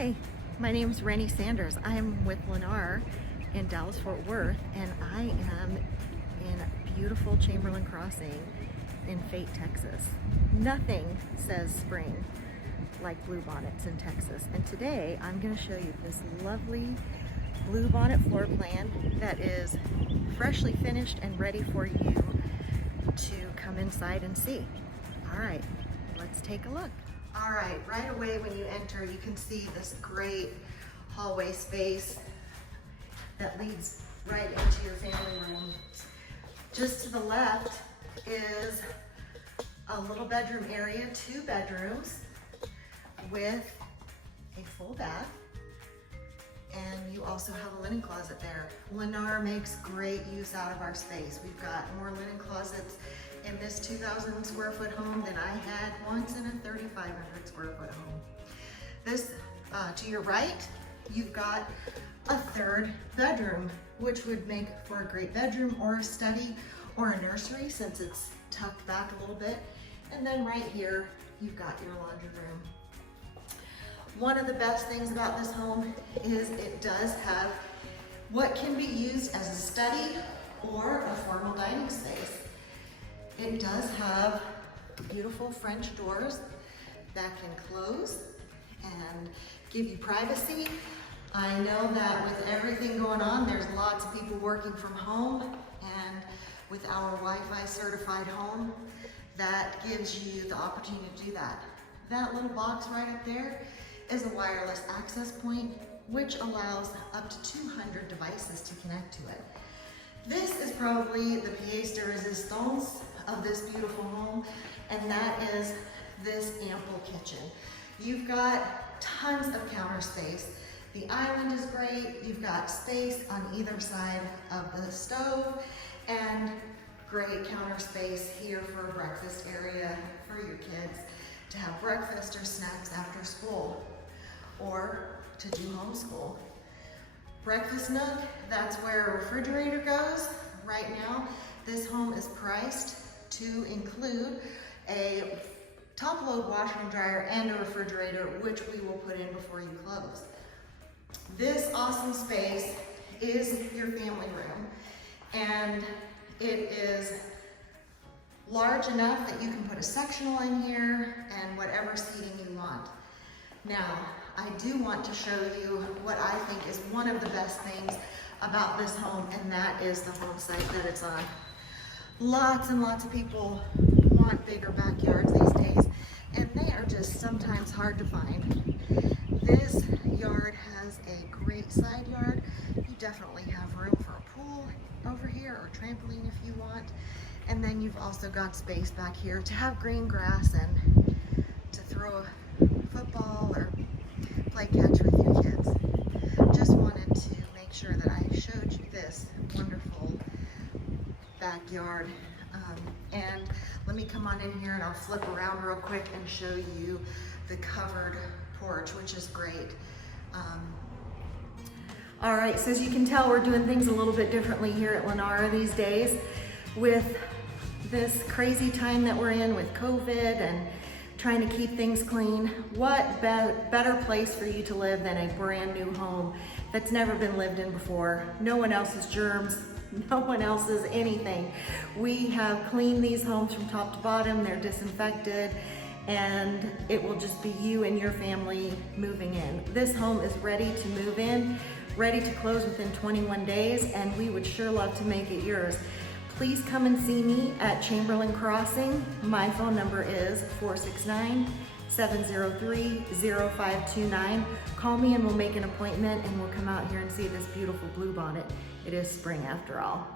Hi, my name is Rennie Sanders. I'm with Lennar in Dallas-Fort Worth, and I am in beautiful Chamberlain Crossing in Fate, Texas. Nothing says spring like bluebonnets in Texas, and today I'm going to show you this lovely bluebonnet floor plan that is freshly finished and ready for you to come inside and see. All right, let's take a look. All right, right away when you enter, you can see this great hallway space that leads right into your family room. Just to the left is a little bedroom area, 2 bedrooms with a full bath. And you also have a linen closet there. Lennar makes great use out of our space. We've got more linen closets in this 2,000 square foot home than I had once in a 3,500 square foot home. This, to your right, you've got a 3rd bedroom, which would make for a great bedroom or a study or a nursery since it's tucked back a little bit. And then right here, you've got your laundry room. One of the best things about this home is it does have what can be used as a study or a formal dining space. It does have beautiful French doors that can close and give you privacy. I know that with everything going on, there's lots of people working from home, and with our Wi-Fi certified home, that gives you the opportunity to do that. That little box right up there is a wireless access point, which allows up to 200 devices to connect to it. This is probably the pièce de résistance of this beautiful home, and that is this ample kitchen. You've got tons of counter space. The island is great. You've got space on either side of the stove, and great counter space here for a breakfast area for your kids to have breakfast or snacks after school, or to do homeschool. Breakfast nook, that's where a refrigerator goes. Right now, this home is priced to include a top load washer and dryer and a refrigerator, which we will put in before you close. This awesome space is your family room, and it is large enough that you can put a sectional in here and whatever seating you want. Now, I do want to show you what I think is one of the best things about this home, and that is the home site that it's on. Lots and lots of people want bigger backyards these days, and they are just sometimes hard to find. This yard has a great side yard. You definitely have room for a pool over here or trampoline if you want. And then you've also got space back here to have green grass and to throw a football or play catch with your kids. Just wanted to make sure that I showed you this wonderful backyard. And let me come on in here and I'll flip around real quick and show you the covered porch, which is great. All right, so as you can tell, we're doing things a little bit differently here at Lennar these days. With this crazy time that we're in with COVID and trying to keep things clean, what better place for you to live than a brand new home that's never been lived in before. No one else's germs, no one else's anything. We have cleaned these homes from top to bottom, they're disinfected, and it will just be you and your family moving in. This home is ready to move in, ready to close within 21 days, and we would sure love to make it yours. Please come and see me at Chamberlain Crossing. My phone number is 469-703-0529. Call me and we'll make an appointment and we'll come out here and see this beautiful bluebonnet. It is spring after all.